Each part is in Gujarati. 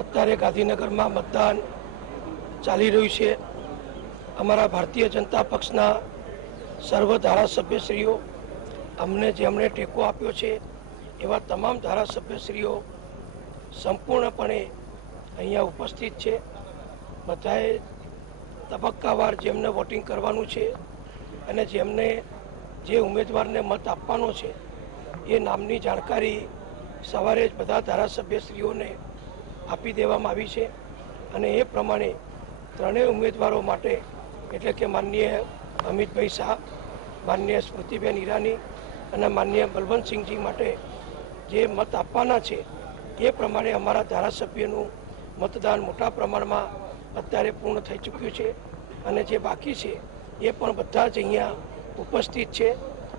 અત્યારે ગાંધીનગરમાં મતદાન ચાલી રહ્યું છે। અમારા ભારતીય જનતા પક્ષના સર્વ ધારાસભ્યશ્રીઓ, અમને જેમણે ટેકો આપ્યો છે એવા તમામ ધારાસભ્યશ્રીઓ સંપૂર્ણપણે અહીંયા ઉપસ્થિત છે। બધાએ તબક્કાવાર જેમને વોટિંગ કરવાનું છે અને જેમને જે ઉમેદવારને મત આપવાનો છે એ નામની જાણકારી સવારે જ બધા ધારાસભ્યશ્રીઓને આપી દેવામાં આવી છે અને એ પ્રમાણે ત્રણેય ઉમેદવારો માટે એટલે કે માનનીય અમિતભાઈ શાહ, માનનીય સ્મૃતિબેન ઈરાની અને માનનીય બલવંતસિંહજી માટે જે મત આપવાના છે એ પ્રમાણે અમારા ધારાસભ્યનું મતદાન મોટા પ્રમાણમાં અત્યારે પૂર્ણ થઈ ચૂક્યું છે અને જે બાકી છે એ પણ બધા જ અહીંયા ઉપસ્થિત છે।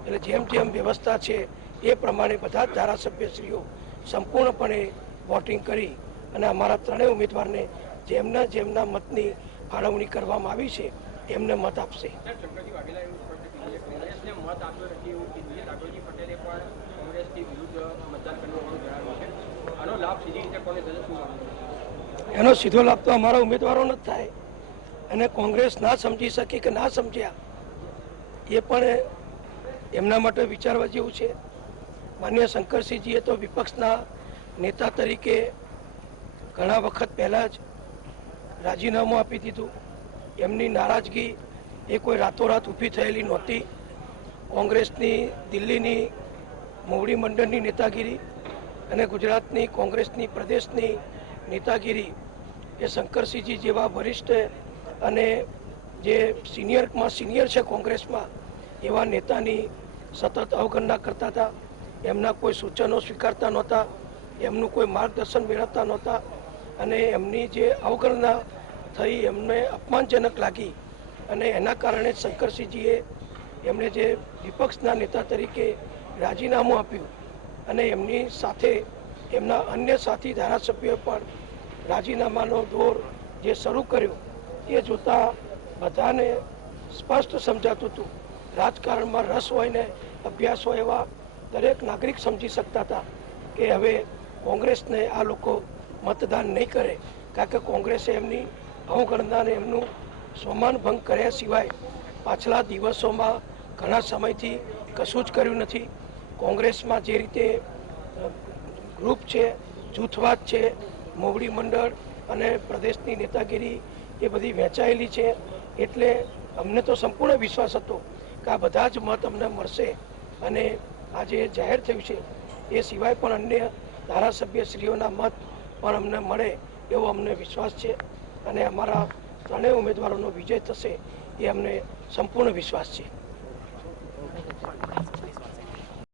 એટલે જેમ જેમ વ્યવસ્થા છે એ પ્રમાણે બધા જ ધારાસભ્યશ્રીઓ સંપૂર્ણપણે વોટિંગ કરી અને અમારા ત્રણેય ઉમેદવારને જેમના જેમના મતની ફાળવણી કરવામાં આવી છે એમને મત આપશે। એનો સીધો લાભ તો અમારા ઉમેદવારોનો જ થાય અને કોંગ્રેસ ના સમજી શકી કે ના સમજ્યા એ પણ એમના માટે વિચારવા જેવું છે। માનનીય શંકરસિંહજીએ તો વિપક્ષના નેતા તરીકે ઘણા વખત પહેલાં જ રાજીનામું આપી દીધું। એમની નારાજગી એ કોઈ રાતોરાત ઊભી થયેલી નહોતી। કોંગ્રેસની દિલ્હીની મોવડી મંડળની નેતાગીરી અને ગુજરાતની કોંગ્રેસની પ્રદેશની નેતાગીરી એ શંકરસિંહજી જેવા વરિષ્ઠ અને જે સિનિયરમાં સિનિયર છે કોંગ્રેસમાં એવા નેતાની સતત અવગણના કરતા હતા। એમના કોઈ સૂચનો સ્વીકારતા નહોતા, એમનું કોઈ માર્ગદર્શન મેળવતા નહોતા અને એમની જે અવગણના થઈ એમને અપમાનજનક લાગી અને એના કારણે શંકરસિંહજીએ એમણે જે વિપક્ષના નેતા તરીકે રાજીનામું આપ્યું અને એમની સાથે એમના અન્ય સાથી ધારાસભ્યોએ પણ રાજીનામાનો દોર જે શરૂ કર્યો એ જોતા બધાને સ્પષ્ટ સમજાતું હતું। રાજકારણમાં રસ હોય ને અભ્યાસ હોય એવા દરેક નાગરિક સમજી શકતા હતા કે હવે કોંગ્રેસને આ લોકો મતદાન નહીં કરે કારણ કે કોંગ્રેસે એમની અવગણનાને એમનું સ્વમાન ભંગ કર્યા સિવાય પાછલા દિવસોમાં ઘણા સમયથી કશું જ કર્યું નથી। કોંગ્રેસમાં જે રીતે ગ્રુપ છે, જૂથવાદ છે, મોવડી મંડળ અને પ્રદેશની નેતાગીરી એ બધી વહેંચાયેલી છે એટલે અમને તો સંપૂર્ણ વિશ્વાસ હતો કે આ બધા જ મત અમને મળશે અને આજે જાહેર થયું છે એ સિવાય પણ અન્ય ધારાસભ્યશ્રીઓના મત પણ અમને મળે એવો અમને વિશ્વાસ છે અને અમારા ત્રણેય ઉમેદવારોનો વિજય થશે એ અમને સંપૂર્ણ વિશ્વાસ છે।